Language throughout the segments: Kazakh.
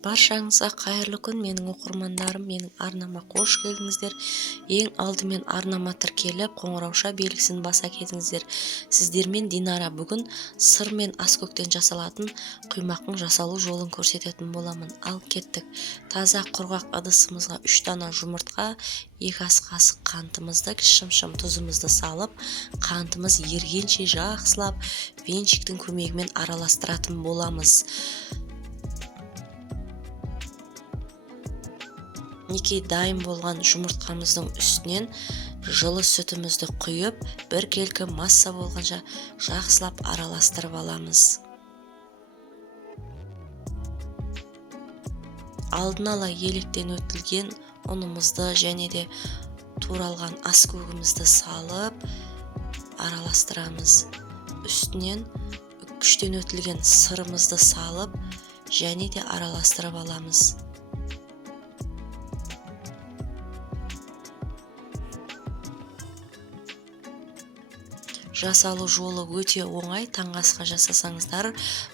Баршаңызға қайырлы күн, менің оқырмандарым, менің арнама қош келдіңіздер. Ең алдымен арнама тіркеліп, қоңырауша белгісін баса кетіңіздер. Сіздермен Динара бүгін сыр мен аскөктен жасалатын құймақтың жасалу жолын көрсететін боламын. Ал кеттік. Таза құрғақ ыдысымызға 3 дана жұмыртқа, 2 ас қасық қантымызды, шым-шым тұзымызды салып, қантымыз ергенше жақсылап венчиктің көмегімен араластыратын боламыз. Неке дайын болған жұмыртқамыздың үстінен жылы сүтімізді құйып, бір келкі масса болғанша жақсылап араластырып аламыз. Алдын ала електен өтілген ұнымызды және де туралған аскөгімізді салып араластырамыз. Үстінен күштен өтілген сырымызды салып және де араластырып аламыз. Жасалу жолы өте оңай, таңғы асқа жасасаңыздар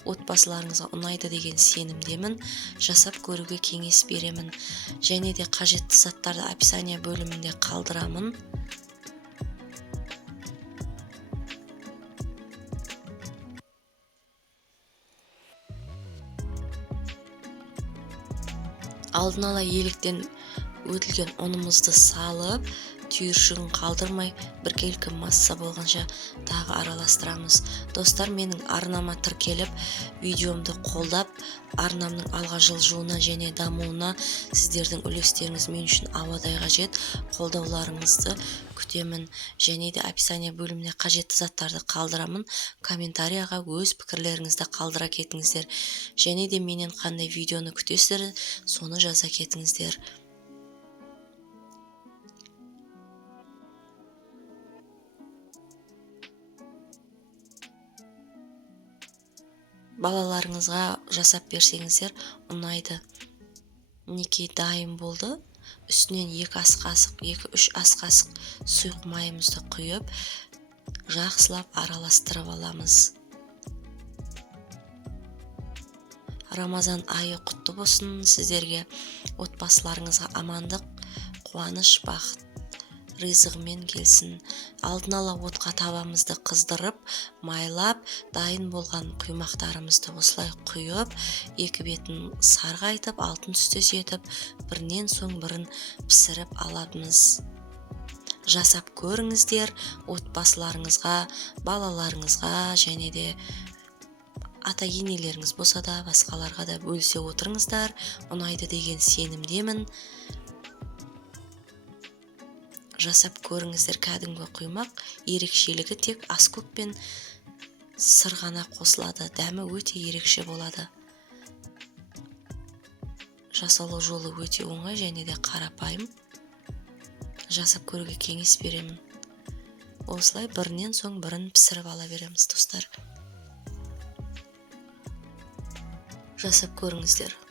отбасыларыңызға ұнайды деген сенімдемін. Жасап көруге кеңес беремін. Және де қажетті заттарды описание бөлімінде қалдырамын. Алдын ала електен өтілген ұнымызды салып, түйіршігін қалдырмай, бір келкі масса болғанша тағы араластырамыз. Достар, менің арнама тіркеліп, видеомды қолдап, арнамның алға жылжуына және дамуына сіздердің үлестеріңіз мен үшін ауадай қажет. Қолдауларыңызды күтемін. Және де описание бөліміне қажетті заттарды қалдырамын. Комментарияға өз пікірлеріңізді қалдыра кетіңіздер. Және де менен қандай видеоны күтесіздер, соны жаза кетіңіздер. Балаларыңызға жасап берсеңіздер ұнайды. Неке дайын болды. Үстінен 2 ас қасық, 2-3 ас қасық сұйық майымызды құйып, жақсылап араластырып аламыз. Рамазан айы құтты болсын сіздерге. Отбасыларыңызға амандық, қуаныш, бақыт ризығымен келсін. Алдын ала отқа табамызды қыздырып, майлап, дайын болған құймақтарымызды осылай құйып, екі бетін сарғайтып, алтын түстес етіп, бірінен соң бірін пісіріп аламыз. Жасап көріңіздер, отбасыларыңызға, балаларыңызға және де ата-енелеріңіз болса да басқаларға да бөлісе отырыңыздар. Ұнайды деген сенімдемін. Жасап көріңіздер, кәдімгі құймақ. Ерекшелігі тек аскөк пен сыр ғана қосылады. Дәмі өте ерекше болады. Жасалу жолы өте оңай және де қарапайым. Жасап көруге кеңес беремін. Осылай бірінен соң бірін пісіріп ала береміз, достар. Жасап көріңіздер.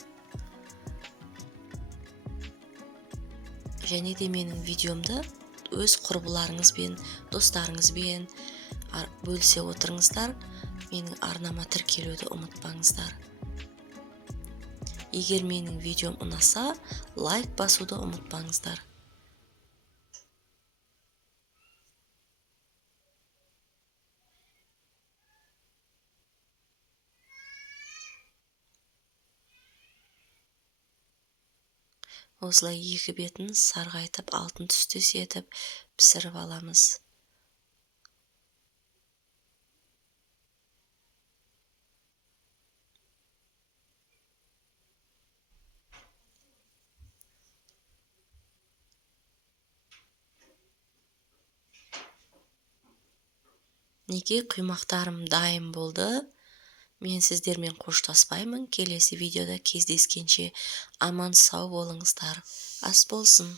Және де менің видеомды өз құрбыларыңызбен, достарыңызбен бөлісе отырыңыздар. Менің арнама тіркелуді ұмытпаңыздар. Егер менің видеом ұнаса, лайк басуды ұмытпаңыздар. Осылай екі бетін сарғайтып, алтын түстес етіп пісіріп аламыз. Неке құймақтарым дайын болды. Мен сіздермен қоштаспаймын. Келесі видеода кездескенше аман сау болыңыздар. Ас болсын.